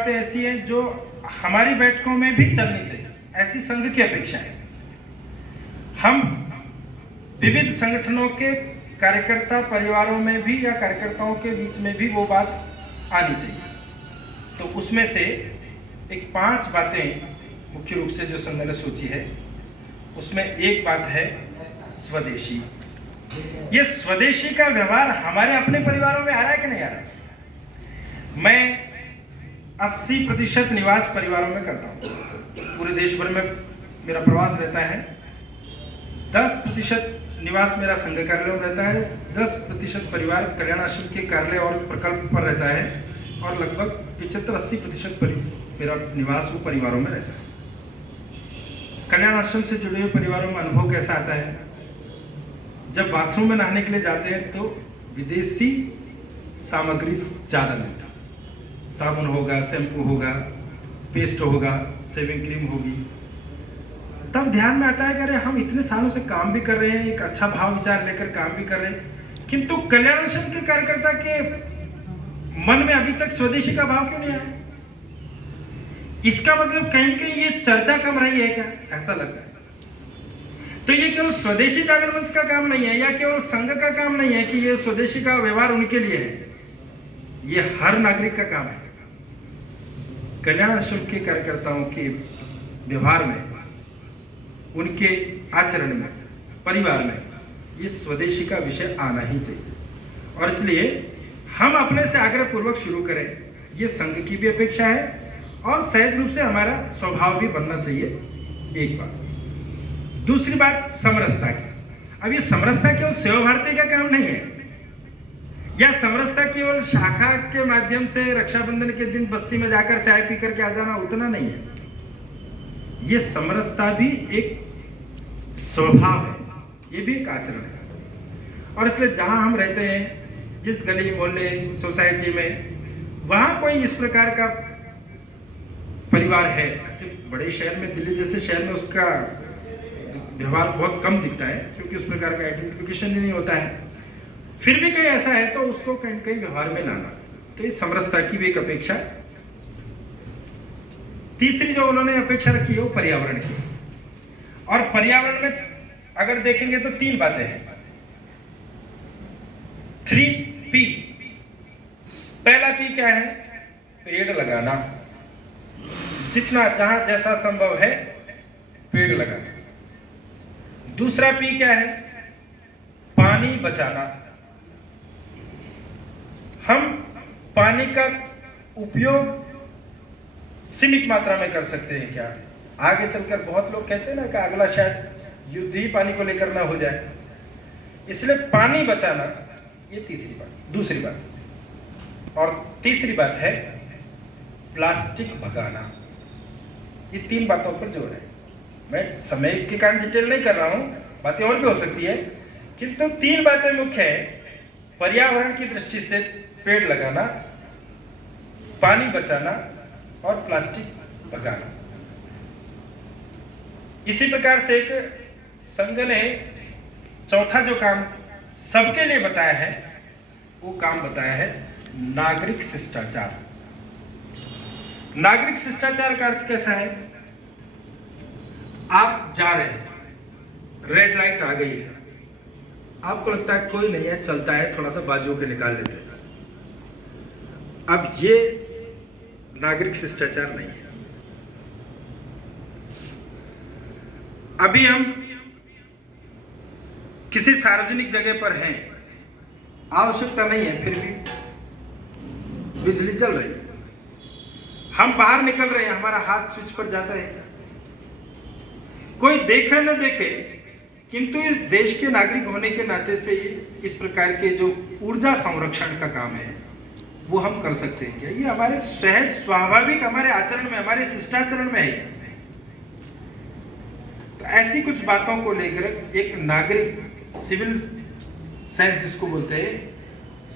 बातें ऐसी हैं जो हमारी बैठकों में भी चलनी चाहिए, ऐसी संघ की अपेक्षा है। हम विविध संगठनों के कार्यकर्ता परिवारों में भी या कार्यकर्ताओं के बीच में भी वो बात आनी चाहिए। तो उसमें से एक 5 बातें मुख्य रूप से जो संघ ने सोची है, उसमें एक बात है स्वदेशी। ये स्वदेशी का व्यवहार हमारे अपने परिवारों में आ रहा है कि नहीं आ रहा है? मैं 80% निवास परिवारों में करता हूँ। पूरे देश भर में मेरा प्रवास रहता है। 10% निवास मेरा संघ कार्यालय में रहता है, 10% परिवार कल्याण आश्रम के कार्यालय और प्रकल्प पर रहता है, और लगभग 75-80% मेरा निवास वो परिवारों में रहता है। कल्याण आश्रम से जुड़े हुए परिवारों में अनुभव कैसा आता है? जब बाथरूम में नहाने के लिए जाते हैं तो विदेशी सामग्री ज़्यादा मिलता है। साबुन होगा, शैम्पू होगा, पेस्ट होगा, शेविंग क्रीम होगी। तब ध्यान में आता है कि अरे हम इतने सालों से काम भी कर रहे हैं, एक अच्छा भाव विचार लेकर काम भी कर रहे हैं, किंतु कल्याण आश्रम के कार्यकर्ता के मन में अभी तक स्वदेशी का भाव क्यों नहीं आया? इसका मतलब कहीं कहीं ये चर्चा कम रही है क्या? ऐसा लगता है। तो ये केवल स्वदेशी जागरण मंच का काम नहीं है, या केवल संघ का काम नहीं है कि ये स्वदेशी का व्यवहार उनके लिए है, ये हर नागरिक का काम है। कल्याण आश्रम के कार्यकर्ताओं के व्यवहार में, उनके आचरण में, परिवार में ये स्वदेशी का विषय आना ही चाहिए। और इसलिए हम अपने से आग्रह पूर्वक शुरू करें, ये संघ की भी अपेक्षा है और सहज रूप से हमारा स्वभाव भी बनना चाहिए। एक बात। दूसरी बात समरसता की। अब ये समरसता केवल सेवा भारती का काम नहीं है, या समरसता केवल शाखा के माध्यम से रक्षाबंधन के दिन बस्ती में जाकर चाय पी करके आ जाना, उतना नहीं है। ये समरसता भी एक स्वभाव है, ये भी एक आचरण है। और इसलिए जहां हम रहते हैं, जिस गली मोहल्ले सोसाइटी में, वहां कोई इस प्रकार का परिवार है, ऐसे बड़े शहर में, दिल्ली जैसे शहर में उसका व्यवहार बहुत कम दिखता है, क्योंकि उस प्रकार का आइडेंटिफिकेशन ही नहीं होता है। फिर भी कहीं ऐसा है तो उसको कहीं कहीं व्यवहार में लाना, तो इस समरसता की भी एक अपेक्षा। तीसरी जो उन्होंने अपेक्षा रखी है वो पर्यावरण की। और पर्यावरण में अगर देखेंगे तो 3 बातें हैं, 3P। पहला P क्या है? पेड़ लगाना। जितना जहां जैसा संभव है पेड़ लगाना। दूसरा P क्या है? पानी बचाना। हम पानी का उपयोग सीमित मात्रा में कर सकते हैं क्या? आगे चलकर बहुत लोग कहते हैं ना कि अगला शायद युद्ध ही पानी को लेकर ना हो जाए, इसलिए पानी बचाना, ये तीसरी बात। दूसरी बात। और तीसरी बात है प्लास्टिक भगाना। ये 3 बातों पर जोर है। मैं समय के कारण डिटेल नहीं कर रहा हूं, बातें और भी हो सकती है, किंतु 3 बातें मुख्य है। पर्यावरण की दृष्टि से पेड़ लगाना, पानी बचाना और प्लास्टिक भगाना। इसी प्रकार से एक संघ ने चौथा जो काम सबके लिए बताया है, वो काम बताया है नागरिक शिष्टाचार। नागरिक शिष्टाचार का अर्थ कैसा है? आप जा रहे हैं, रेड लाइट आ गई है, आपको लगता है कोई नहीं है, चलता है, थोड़ा सा बाजू के निकाल लेते हैं। अब ये नागरिक शिष्टाचार नहीं है। अभी हम किसी सार्वजनिक जगह पर हैं, आवश्यकता नहीं है, फिर भी बिजली जल रही है, हम बाहर निकल रहे हैं, हमारा हाथ स्विच पर जाता है, कोई देखे न देखे, किंतु इस देश के नागरिक होने के नाते से इस प्रकार के जो ऊर्जा संरक्षण का काम है वो हम कर सकते हैं क्या? ये हमारे सहज स्वाभाविक हमारे आचरण में, हमारे शिष्टाचरण में है। तो ऐसी कुछ बातों को लेकर एक नागरिक सिविल सेंस जिसको बोलते हैं,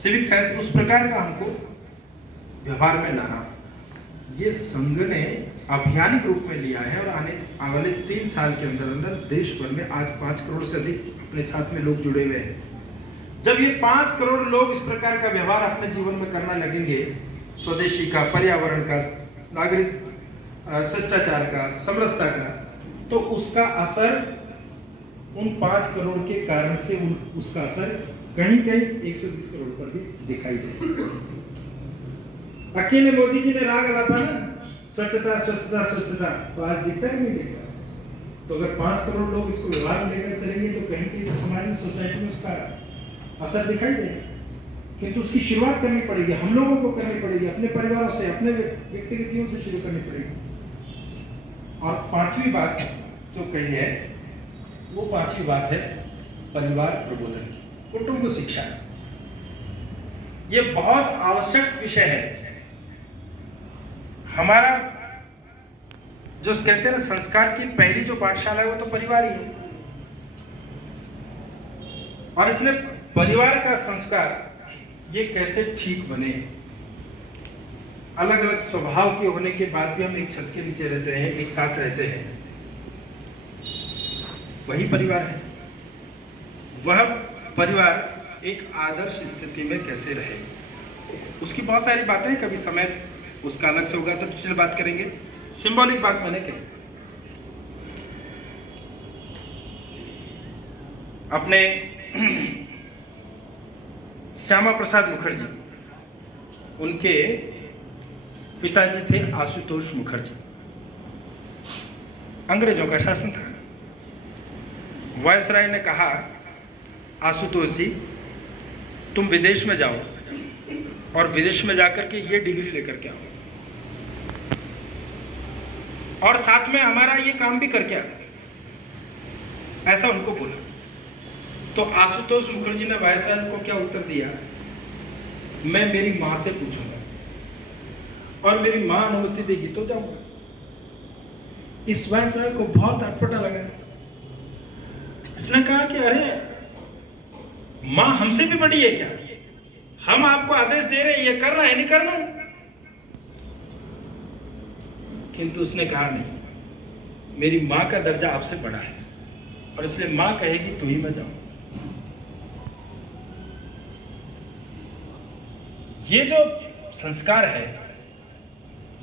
सिविक सेंस, उस प्रकार का हमको व्यवहार में लाना, ये संघ ने अभियानिक रूप में लिया है। और आने वाले 3 साल के अंदर अंदर देश भर में आज 5 करोड़ से अधिक अपने साथ में लोग जुड़े हुए हैं। जब ये 5 करोड़ लोग इस प्रकार का व्यवहार अपने जीवन में करना लगेंगे, स्वदेशी का, पर्यावरण का, नागरिक शिष्टाचार का, समरसता का, तो उसका असर उन 5 करोड़ के कारण से उसका असर कहीं कहीं 120 करोड़ पर भी दिखाई दे। अकेले मोदी जी ने राग अलापा ना, स्वच्छता स्वच्छता स्वच्छता, तो आज दिखता है नहीं दिखता। तो अगर 5 करोड़ लोग इसको व्यवहार में लेकर चलेंगे तो कहीं कहीं तो समाज में, सोसाइटी में उसका असर दिखाई देगा। किंतु उसकी शुरुआत करनी पड़ेगी, हम लोगों को करनी पड़ेगी, अपने परिवारों से, अपने व्यक्तिगत जीवन से शुरू करनी पड़ेगी। और 5वीं बात जो कही है, वो 5वीं बात है परिवार प्रबोधन की, कुटुंब शिक्षा। ये बहुत आवश्यक विषय है। हमारा जो कहते हैं ना, संस्कार की पहली जो पाठशाला है वो तो परिवार ही है। और इसलिए परिवार का संस्कार ये कैसे ठीक बने। अलग अलग स्वभाव के होने के बाद भी हम एक छत के नीचे रहते हैं, एक साथ रहते हैं, वही परिवार है। वह परिवार एक आदर्श स्थिति में कैसे रहे, उसकी बहुत सारी बातें हैं। कभी समय उसका अलग से होगा तो डिटेल बात करेंगे। सिंबॉलिक बात मैंने कही, अपने श्यामा प्रसाद मुखर्जी, उनके पिताजी थे आशुतोष मुखर्जी। अंग्रेजों का शासन था। वायसराय ने कहा, आशुतोष जी तुम विदेश में जाओ और विदेश में जाकर के ये डिग्री लेकर के आओ और साथ में हमारा ये काम भी करके आओ, ऐसा उनको बोला। तो आशुतोष मुखर्जी ने वायसराय को क्या उत्तर दिया, मैं मेरी मां से पूछूंगा और मेरी मां अनुमति देगी तो जाऊंगा। इस वायसराय को बहुत अटपटा लगा। उसने कहा कि अरे मां हमसे भी बड़ी है क्या, हम आपको आदेश दे रहे हैं, ये करना है नहीं करना। किंतु उसने कहा नहीं, मेरी मां का दर्जा आपसे बड़ा है और इसलिए मां कहेगी तो ही मैं जाऊं। ये जो संस्कार है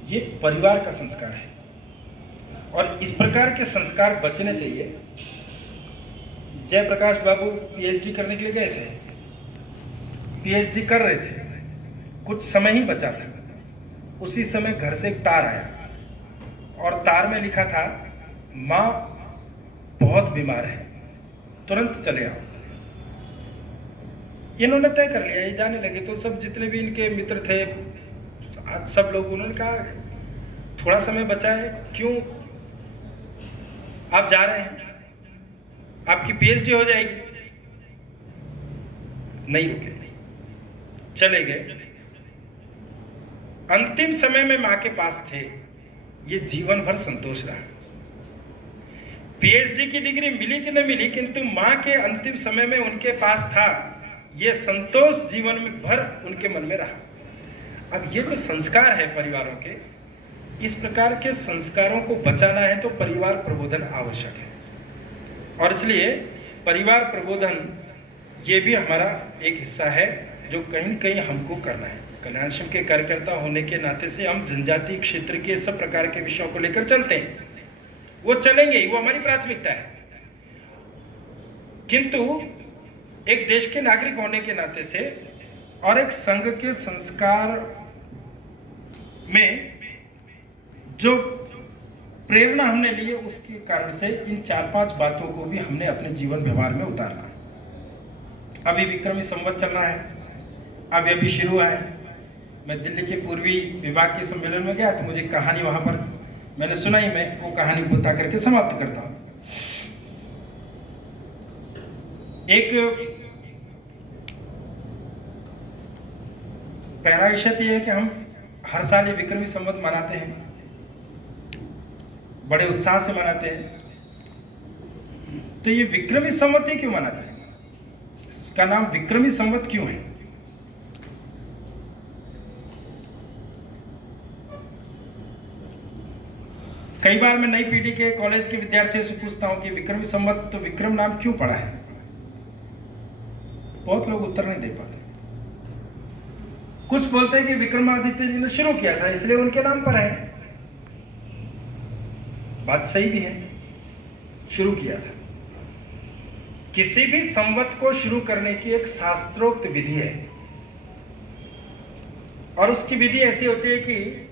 ये परिवार का संस्कार है और इस प्रकार के संस्कार बचने चाहिए। जयप्रकाश बाबू पीएचडी करने के लिए गए थे, पीएचडी कर रहे थे, कुछ समय ही बचा था। उसी समय घर से एक तार आया और तार में लिखा था, मां बहुत बीमार है, तुरंत चले आओ। इन्होंने तय कर लिया, ये जाने लगे। तो सब जितने भी इनके मित्र थे, सब लोग, उन्होंने कहा थोड़ा समय बचा है, क्यों आप जा रहे हैं, आपकी पीएचडी हो जाएगी। नहीं रुके, चले गए। अंतिम समय में मां के पास थे, ये जीवन भर संतोष रहा। पीएचडी की डिग्री मिली कि नहीं मिली, किंतु मां के अंतिम समय में उनके पास था, ये संतोष जीवन में भर उनके मन में रहा। अब ये जो संस्कार है परिवारों के, इस प्रकार के संस्कारों को बचाना है तो परिवार प्रबोधन आवश्यक है। और इसलिए परिवार प्रबोधन ये भी हमारा एक हिस्सा है जो कहीं कहीं हमको करना है। कल्याणश्रम के कार्यकर्ता होने के नाते से हम जनजातीय क्षेत्र के सब प्रकार के विषयों को लेकर चलते हैं, वो चलेंगे ही, वो हमारी प्राथमिकता है। किंतु एक देश के नागरिक होने के नाते से और एक संघ के संस्कार में जो प्रेरणा हमने ली है, उसके कारण से इन 4-5 बातों को भी हमने अपने जीवन व्यवहार में उतारना। अभी विक्रमी संवत चल रहा है, अभी शुरू है। मैं दिल्ली के पूर्वी विभाग के सम्मेलन में गया तो मुझे कहानी वहां पर मैंने सुनाई, मैं वो कहानी बता करके समाप्त करता हूं। एक पहला विषय तो यह है कि हम हर साल ये विक्रमी संवत मनाते हैं, बड़े उत्साह से मनाते हैं। तो ये विक्रमी संवत ही क्यों मनाते हैं, इसका नाम विक्रमी संवत क्यों है? कई बार मैं नई पीढ़ी के कॉलेज के विद्यार्थियों से पूछता हूं कि विक्रमी संवत, तो विक्रम नाम क्यों पड़ा है? बहुत लोग उत्तर नहीं दे पाते। कुछ बोलते हैं कि विक्रमादित्य जी ने शुरू किया था इसलिए उनके नाम पर है, बात सही भी है, शुरू किया था। किसी भी संवत को शुरू करने की एक शास्त्रोक्त विधि है, और उसकी विधि ऐसी होती है कि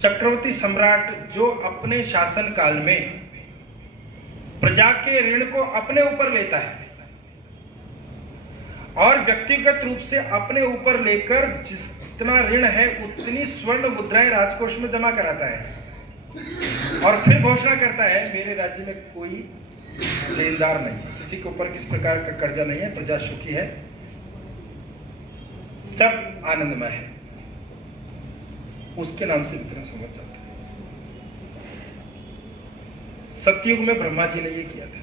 चक्रवर्ती सम्राट जो अपने शासन काल में प्रजा के ऋण को अपने ऊपर लेता है और व्यक्तिगत रूप से अपने ऊपर लेकर जितना ऋण है उतनी स्वर्ण मुद्राएं राजकोष में जमा कराता है, और फिर घोषणा करता है मेरे राज्य में कोई लेनदार नहीं है, किसी के ऊपर किस प्रकार का कर्जा नहीं है, प्रजा सुखी है, सब आनंदमय है। उसके नाम से विक्रम संवत चलता है। सतयुग में ब्रह्मा जी ने यह किया था,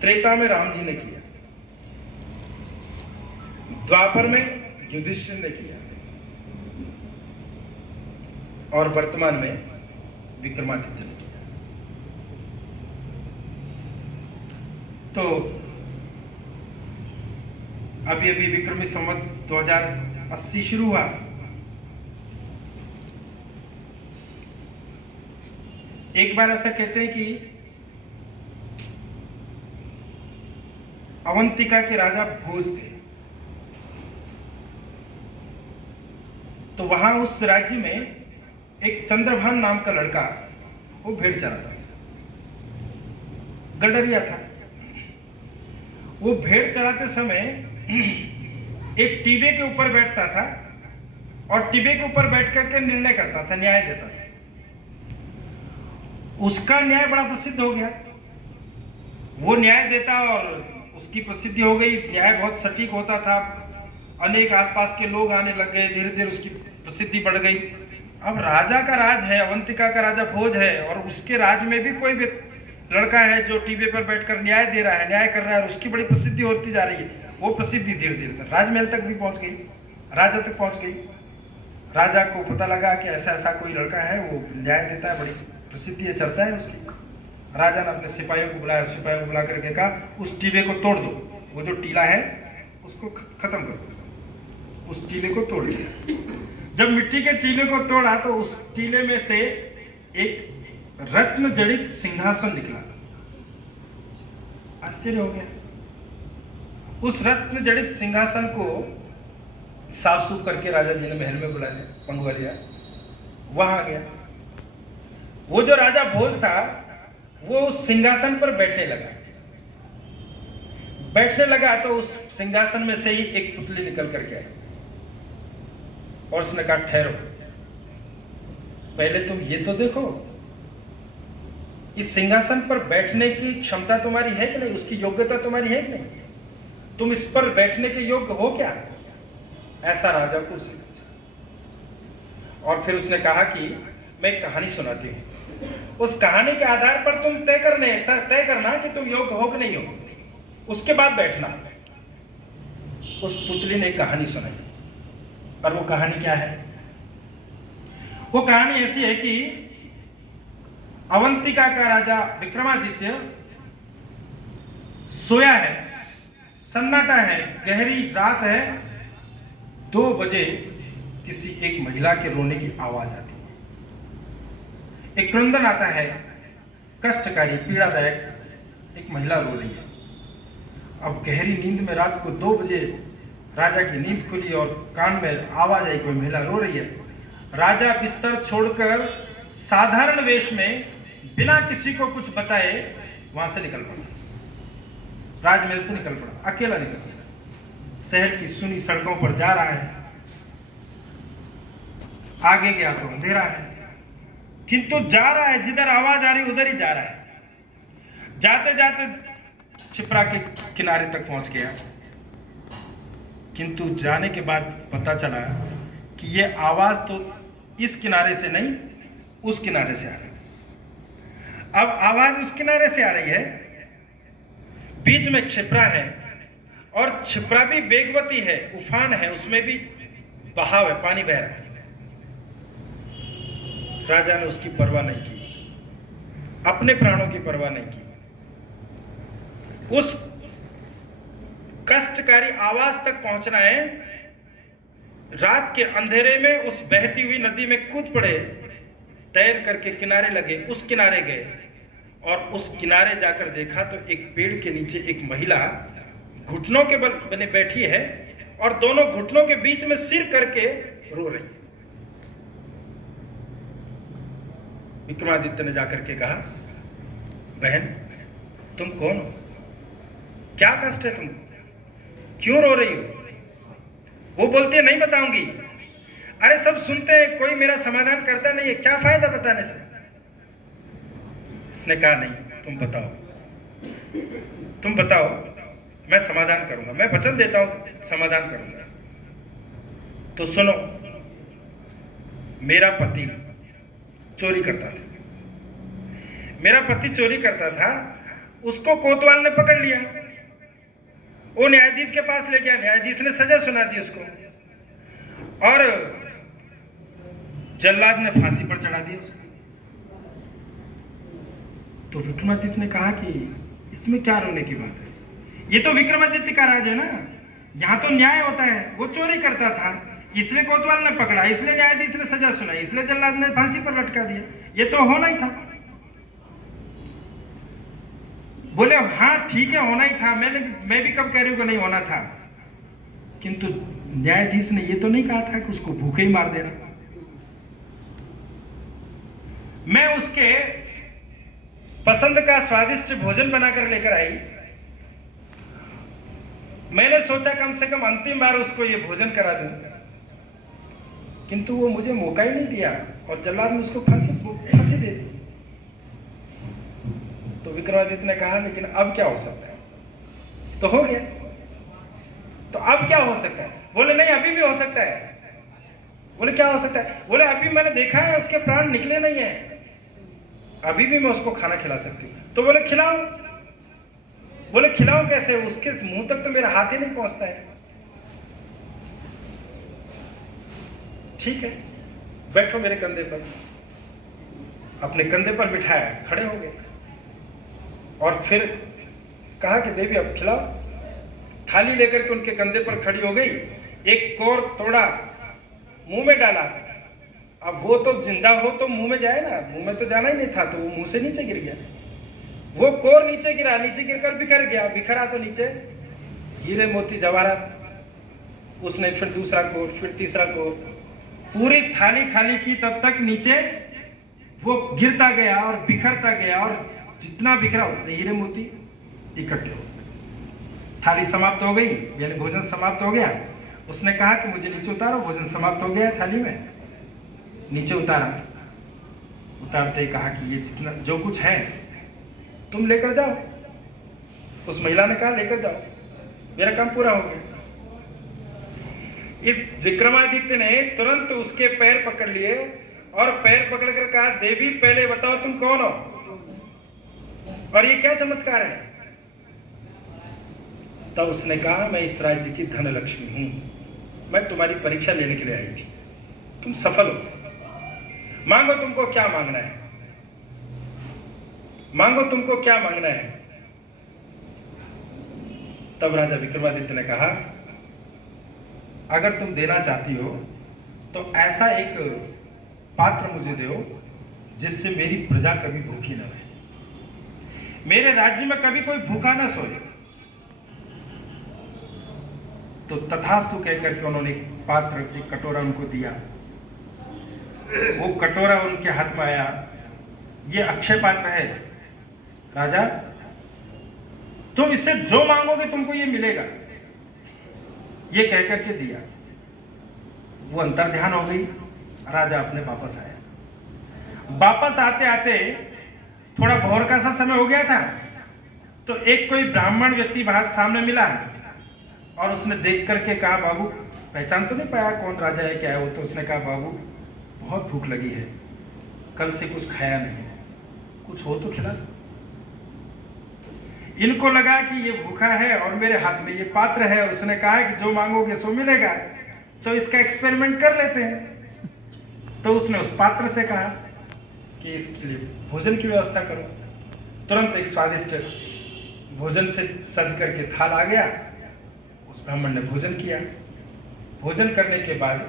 त्रेता में राम जी ने किया, द्वापर में युधिष्ठिर ने किया, और वर्तमान में विक्रमादित्य ने किया। तो अभी अभी विक्रमी संवत 2080 शुरू हुआ। एक बार ऐसा कहते हैं कि अवंतिका के राजा भोज थे, तो वहां उस राज्य में एक चंद्रभान नाम का लड़का वो भेड़ चराता था, गडरिया था। वो भेड़ चराते समय एक टीबे के ऊपर बैठता था और टीबे के ऊपर बैठ करके निर्णय करता था, न्याय देता था। उसका न्याय बड़ा प्रसिद्ध हो गया, वो न्याय देता और उसकी प्रसिद्धि हो गई, न्याय बहुत सटीक होता था, अनेक आसपास के लोग आने लग गए, धीरे धीरे उसकी प्रसिद्धि बढ़ गई। अब राजा का राज है, अवंतिका का राजा भोज है, और उसके राज में भी कोई लड़का है जो टीवी पर बैठकर न्याय दे रहा है, न्याय कर रहा है, और उसकी बड़ी प्रसिद्धि होती जा रही है। वो प्रसिद्धि धीरे धीरे राजमहल तक भी पहुंच गई, राजा तक पहुंच गई। राजा को पता लगा कि ऐसा ऐसा कोई लड़का है, वो न्याय देता है, बड़ी प्रसिद्धि है, चर्चा है उसकी। राजा ने अपने सिपाहियों को बुलाया, सिपाहियों को बुला करके कहा उस टीले को तोड़ दो, वो जो टीला है उसको खत्म कर दो। उस टीले को तोड़ दिया। जब मिट्टी के टीले को तोड़ा तो उस टीले में से एक रत्न जड़ित सिंहासन निकला। आश्चर्य हो गया। उस रत्न जड़ित सिंहासन को साफ सूफ करके राजा जी ने महल में बुला लिया, मंगवा लिया, वहां गया। वो जो राजा भोज था वो उस सिंहासन पर बैठने लगा तो उस सिंहासन में से ही एक पुतली निकल करके आई और उसने कहा ठहरो, पहले तुम ये तो देखो, इस सिंहासन पर बैठने की क्षमता तुम्हारी है कि नहीं, उसकी योग्यता तुम्हारी है कि नहीं, तुम इस पर बैठने के योग्य हो क्या? ऐसा राजा को उसने पूछा। और फिर उसने कहा कि मैं एक कहानी सुनाती हूं, उस कहानी के आधार पर तुम तय करना कि तुम योग्य हो कि नहीं हो, उसके बाद बैठना। उस पुतली ने कहानी सुनाई, और वो कहानी क्या है? वो कहानी ऐसी है कि अवंतिका का राजा विक्रमादित्य सोया है, सन्नाटा है, गहरी रात है, 2 बजे किसी एक महिला के रोने की आवाज आती है। एक क्रंदन आता है, कष्टकारी, पीड़ादायक, एक महिला रो रही है। अब गहरी नींद में रात को 2 बजे राजा की नींद खुली और कान में आवाज आई, कोई महिला रो रही है। राजा बिस्तर छोड़कर साधारण वेश में बिना किसी को कुछ बताए वहां से निकल पड़ा, राजमहल से निकल पड़ा, अकेला निकल पड़ा। शहर की सुनी सड़कों पर जा रहा है, आगे गया तो अंधेरा है, किंतु जा रहा है, जिधर आवाज आ रही उधर ही जा रहा है। जाते जाते छिपरा के किनारे तक पहुंच गया, किंतु जाने के बाद पता चला कि ये आवाज तो इस किनारे से नहीं उस किनारे से आ रही है। अब आवाज उस किनारे से आ रही है, बीच में छिपरा है, और छिपरा भी वेगवती है, उफान है, उसमें भी बहाव है, पानी बह रहा है। राजा ने उसकी परवाह नहीं की, अपने प्राणों की परवाह नहीं की। उस कष्टकारी आवाज तक पहुंचना है, रात के अंधेरे में उस बहती हुई नदी में कूद पड़े तैर करके किनारे लगे, उस किनारे गए और उस किनारे जाकर देखा तो एक पेड़ के नीचे एक महिला घुटनों के बल बने बैठी है और दोनों घुटनों के बीच में सिर करके रो रही है। विक्रमादित्य ने जाकर के कहा, बहन तुम कौन हो, क्या कष्ट है तुमको, क्यों रो रही हो? वो बोलती है, नहीं बताऊंगी। अरे सब सुनते हैं, कोई मेरा समाधान करता नहीं है, क्या फायदा बताने से? इसने कहा, नहीं तुम बताओ, तुम बताओ, मैं समाधान करूंगा, मैं वचन देता हूं समाधान करूंगा। तो सुनो, मेरा पति चोरी करता था, मेरा पति चोरी करता था, उसको कोतवाल ने पकड़ लिया, वो न्यायाधीश के पास ले गया, न्यायाधीश ने सजा सुना दी उसको और जल्लाद ने फांसी पर चढ़ा दिया उसको। तो विक्रमादित्य ने कहा कि इसमें क्या रोने की बात है, ये तो विक्रमादित्य का राज है ना, यहाँ तो न्याय होता है। वो चोरी करता था, इसलिए कोतवाल ने पकड़ा, इसलिए न्यायाधीश ने सजा सुनाई, इसलिए जल्लाद ने फांसी पर लटका दिया, ये तो होना ही था। बोले हाँ ठीक है, होना ही था, मैं भी कब कह रही हूँ कि नहीं होना था, किंतु न्यायाधीश ने ये तो नहीं कहा था कि उसको भूखे ही मार देना। मैं उसके पसंद का स्वादिष्ट भोजन बनाकर लेकर आई, मैंने सोचा कम से कम अंतिम बार उसको ये भोजन करा दूं, किंतु वो मुझे मौका ही नहीं दिया और जल्लाद ने उसको फांसी दे दी। तो विक्रमादित्य ने कहा, लेकिन अब क्या हो सकता है? तो हो गया, तो अब क्या हो सकता है? बोले नहीं, अभी भी हो सकता है। बोले क्या हो सकता है? बोले अभी मैंने देखा है उसके प्राण निकले नहीं है, अभी भी मैं उसको खाना खिला सकती हूँ। तो बोले खिलाओ। बोले खिलाओ कैसे, उसके मुंह तक तो मेरा हाथ ही नहीं पहुंचता है। ठीक है, बैठो मेरे कंधे पर। अपने कंधे पर बिठाया, खड़े हो गए और फिर कहा कि देवी अब खिलाओ। थाली लेकर के उनके कंधे पर खड़ी हो गई, एक कोर तोड़ा, मुंह में डाला। अब वो तो जिंदा हो तो मुंह में जाए ना, मुंह में तो जाना ही नहीं था, तो वो मुंह से नीचे गिर गया। वो कोर नीचे गिरा, नीचे गिरकर बिखर गया, बिखरा तो नीचे हीरे मोती जवाहरात। उसने फिर दूसरा कोर, फिर तीसरा कोर, पूरी थाली खाली की, तब तक नीचे वो गिरता गया और बिखरता गया और जितना बिखरा उतने हीरे मोती इकट्ठे हो गए। थाली समाप्त हो गई, यानी भोजन समाप्त हो गया। उसने कहा कि मुझे नीचे उतारो, भोजन समाप्त हो गया थाली में। नीचे उतारा, उतारते ही कहा कि ये जितना जो कुछ है तुम लेकर जाओ। उस महिला ने कहा लेकर जाओ, मेरा काम पूरा हो गया। इस विक्रमादित्य ने तुरंत उसके पैर पकड़ लिए और पैर पकड़कर कहा, देवी पहले बताओ तुम कौन हो और ये क्या चमत्कार है? तब उसने कहा, मैं इस राज्य की धन लक्ष्मी हूं, मैं तुम्हारी परीक्षा लेने के लिए आई थी, तुम सफल हो, मांगो तुमको क्या मांगना है, मांगो तुमको क्या मांगना है। तब राजा विक्रमादित्य ने कहा, अगर तुम देना चाहती हो तो ऐसा एक पात्र मुझे दो जिससे मेरी प्रजा कभी भूखी न रहे, मेरे राज्य में कभी कोई भूखा न सोए। तो तथास्तु कहकर के उन्होंने एक पात्र, एक कटोरा उनको दिया। वो कटोरा उनके हाथ में आया, ये अक्षय पात्र है राजा, तुम इससे जो मांगोगे तुमको ये मिलेगा, ये कहकर के दिया। वो अंतर्ध्यान हो गई, राजा अपने वापस आया। वापस आते आते थोड़ा भोर का सा समय हो गया था, तो एक कोई ब्राह्मण व्यक्ति बाहर सामने मिला और उसने देख करके कहा, बाबू पहचान तो नहीं पाया कौन राजा है क्या है वो? तो उसने कहा, बाबू बहुत भूख लगी है, कल से कुछ खाया नहीं, कुछ हो तो खिला। इनको लगा कि ये भूखा है और मेरे हाथ में ये पात्र है, और उसने कहा कि जो मांगोगे सो मिलेगा, तो इसका एक्सपेरिमेंट कर लेते हैं। तो उसने उस पात्र से कहा कि इसके लिए भोजन की व्यवस्था करो। तुरंत एक स्वादिष्ट भोजन से सज करके थाल आ गया, उस ब्राह्मण ने भोजन किया। भोजन करने के बाद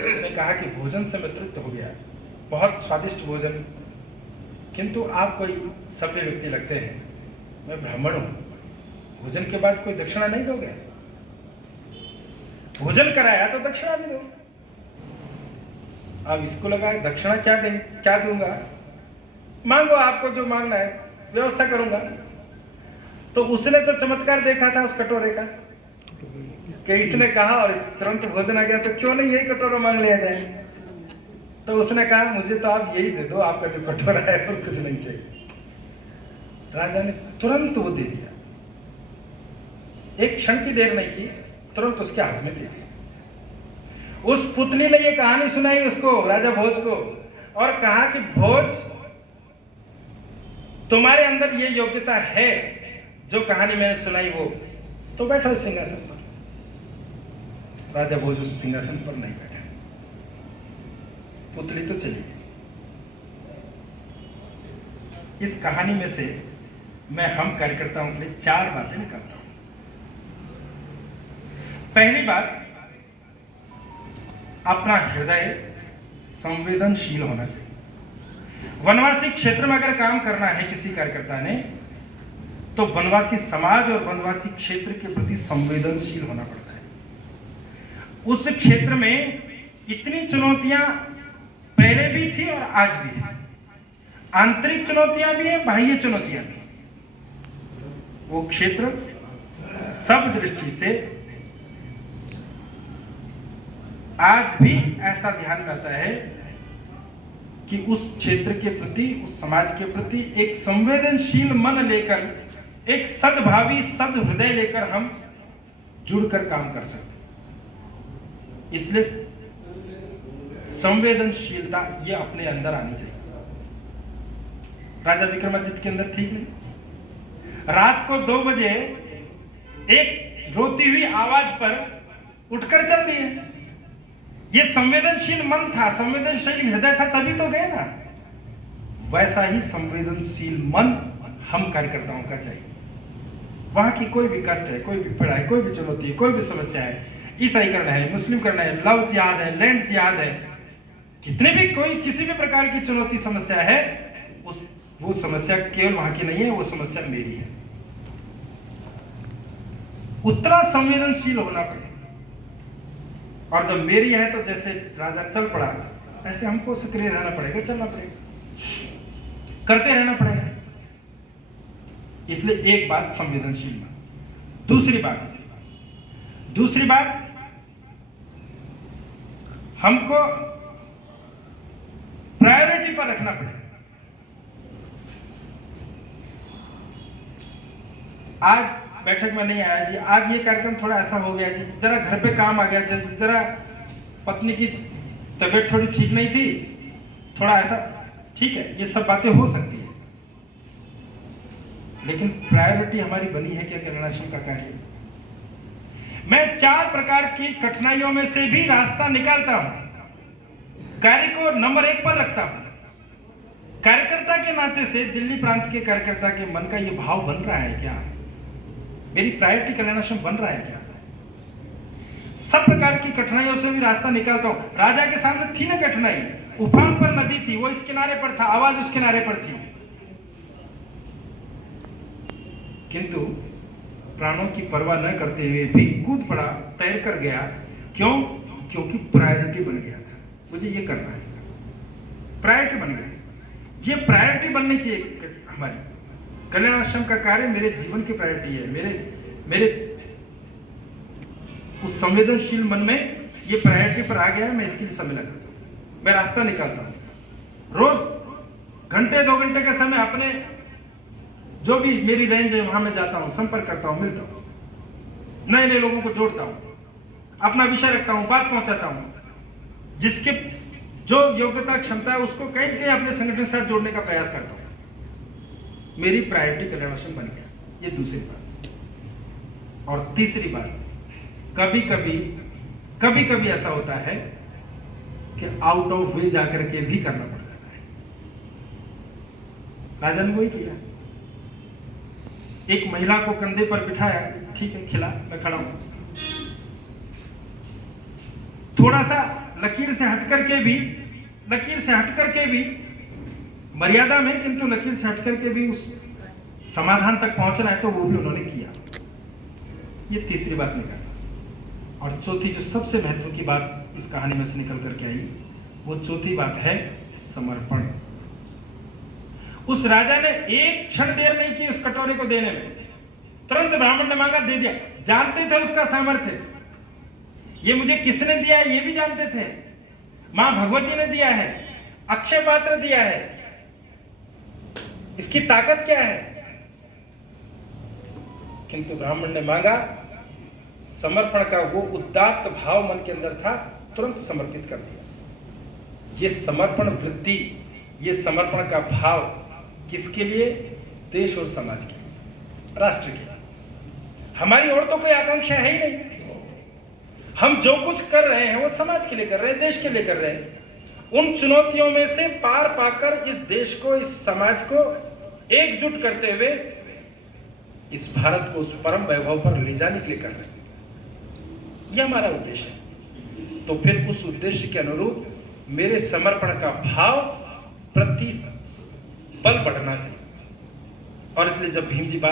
उसने कहा कि भोजन से मैं तृप्त हो गया, बहुत स्वादिष्ट भोजन, किंतु आप कोई सभ्य व्यक्ति लगते हैं, मैं ब्राह्मण हूं, भोजन के बाद कोई दक्षिणा नहीं दोगे? भोजन कराया तो दक्षिणा भी दो। अब इसको लगा दक्षिणा क्या दूंगा, मांगो, आपको जो मांगना है व्यवस्था करूंगा। तो उसने तो चमत्कार देखा था उस कटोरे का कि इसने कहा और इस तुरंत भोजन आ गया, तो क्यों नहीं यही कटोरा मांग लिया जाए। तो उसने कहा मुझे तो आप यही दे दो, आपका जो कटोरा है और कुछ नहीं चाहिए। राजा ने तुरंत वो दे दिया, एक क्षण की देर नहीं की, तुरंत उसके हाथ में दे दिया। उस पुतली ने ये कहानी सुनाई उसको, राजा भोज को, और कहा कि भोज, तुम्हारे अंदर ये योग्यता है, जो कहानी मैंने सुनाई वो, तो बैठो इस सिंहासन पर। राजा भोज उस सिंहासन पर नहीं बैठा, पुतली तो चली गई। इस कहानी में से मैं हम कार्यकर्ताओं के लिए 4 बातें निकालता हूं। पहली बात, अपना हृदय संवेदनशील होना चाहिए। वनवासी क्षेत्र में अगर काम करना है किसी कार्यकर्ता ने, तो वनवासी समाज और वनवासी क्षेत्र के प्रति संवेदनशील होना पड़ता है। उस क्षेत्र में इतनी चुनौतियां पहले भी थी और आज भी है, आंतरिक चुनौतियां भी है, बाह्य चुनौतियां भी। वो क्षेत्र सब दृष्टि से आज भी ऐसा ध्यान में आता है कि उस क्षेत्र के प्रति, उस समाज के प्रति एक संवेदनशील मन लेकर, एक सद्भावी सद्हृदय लेकर हम जुड़कर काम कर सकते। इसलिए संवेदनशीलता ये अपने अंदर आनी चाहिए। राजा विक्रमादित्य के अंदर ठीक नहीं। रात को 2 बजे एक रोती हुई आवाज पर उठकर चल दिए। ये संवेदनशील मन था, संवेदनशील हृदय था, तभी तो गए ना। वैसा ही संवेदनशील मन हम कार्यकर्ताओं का चाहिए। वहां की कोई भी कष्ट है, कोई भी पीड़ा है, कोई भी चुनौती है, कोई भी समस्या है, ईसाईकरण है, मुस्लिमकरण है, लव जिहाद है, लैंड जिहाद है, कितने भी कोई किसी भी प्रकार की चुनौती समस्या है, वो समस्या केवल वहां की नहीं है, वो समस्या मेरी है। उतना संवेदनशील होना पड़ेगा। और जब मेरी है तो जैसे राजा चल पड़ा, ऐसे हमको सक्रिय रहना पड़ेगा, चलना पड़ेगा, करते रहना पड़ेगा। इसलिए एक बात संवेदनशील बात। दूसरी बात हमको प्रायोरिटी पर रखना पड़ेगा। आज बैठक में नहीं आया जी, आज ये कार्यक्रम थोड़ा ऐसा हो गया जी, जरा घर पे काम आ गया जी, जरा पत्नी की तबीयत थोड़ी ठीक नहीं थी, थोड़ा ऐसा, ठीक है, ये सब बातें हो सकती है। लेकिन प्रायोरिटी हमारी बनी है क्या कल्याणाश्रम का कार्य? मैं 4 प्रकार की कठिनाइयों में से भी रास्ता निकालता हूं, कार्य को नंबर 1 पर रखता हूं। कार्यकर्ता के नाते से दिल्ली प्रांत के कार्यकर्ता के मन का ये भाव बन रहा है क्या? मेरी प्रायोरिटी कल्याणाश्रम बन रहा है क्या? सब प्रकार की कठिनाइयों से भी रास्ता निकालता हूं। राजा के सामने थी ना कठिनाई, उफान पर नदी थी, वो इस किनारे पर था, आवाज उस किनारे पर थी, किंतु प्राणों की परवाह न करते हुए भी कूद पड़ा, तैर कर गया। क्यों? क्योंकि प्रायोरिटी बन गया था, मुझे ये करना है, प्रायोरिटी बन गया। ये प्रायोरिटी बननी चाहिए हमारी। कल्याणाश्रम का कार्य मेरे जीवन की प्रायोरिटी है। मेरे उस संवेदनशील मन में ये प्रायोरिटी पर आ गया है, मैं इसके लिए समय लगाता हूं, मैं रास्ता निकालता हूं। रोज घंटे 2 घंटे का समय अपने जो भी मेरी रेंज है वहां मैं जाता हूं, संपर्क करता हूं, मिलता हूं, नए नए लोगों को जोड़ता हूं, अपना विषय रखता हूं, बात पहुंचाता हूं, जिसके जो योग्यता क्षमता है उसको कहीं कहीं अपने संगठन के साथ जोड़ने का प्रयास करता हूं। मेरी प्रायोरिटी कल्याणाश्रम बन गया। ये दूसरी बात। और तीसरी बात, कभी कभी ऐसा होता है कि आउट ऑफ वे जाकर के भी करना पड़ जाता है। राजा ने वही किया, एक महिला को कंधे पर बिठाया, ठीक है खिला, मैं खड़ा हूं, थोड़ा सा लकीर से हट करके भी लकीर से हट करके भी, मर्यादा में किंतु लकीर से हट करके भी उस समाधान तक पहुंचना है तो वो भी उन्होंने किया। ये तीसरी बात निकल। और चौथी जो सबसे महत्व की बात इस कहानी में से निकल करके आई, वो चौथी बात है समर्पण। उस राजा ने एक क्षण देर नहीं की उस कटोरे को देने में, तुरंत ब्राह्मण ने मांगा, दे दिया। जानते थे उसका सामर्थ्य, ये मुझे किसने दिया है ये भी जानते थे, मां भगवती ने दिया है, अक्षय पात्र दिया है, इसकी ताकत क्या है। किंतु ब्राह्मण ने मांगा, समर्पण का वो उदात्त भाव मन के अंदर था, तुरंत समर्पित कर दिया। ये समर्पण वृत्ति, ये समर्पण का भाव किसके लिए? देश और समाज के लिए, राष्ट्र के लिए। हमारी और तो कोई आकांक्षा है ही नहीं। हम जो कुछ कर रहे हैं वो समाज के लिए कर रहे हैं, देश के लिए कर रहे हैं। उन चुनौतियों में से पार पाकर इस देश को, इस समाज को एकजुट करते हुए इस भारत को उस परम वैभव पर ले जाने के लिए कर रहे हैं। यह हमारा उद्देश्य है। तो फिर उस उद्देश्य के अनुरूप मेरे समर्पण का भाव प्रति बल बढ़ना चाहिए। और इसलिए जब भीम जी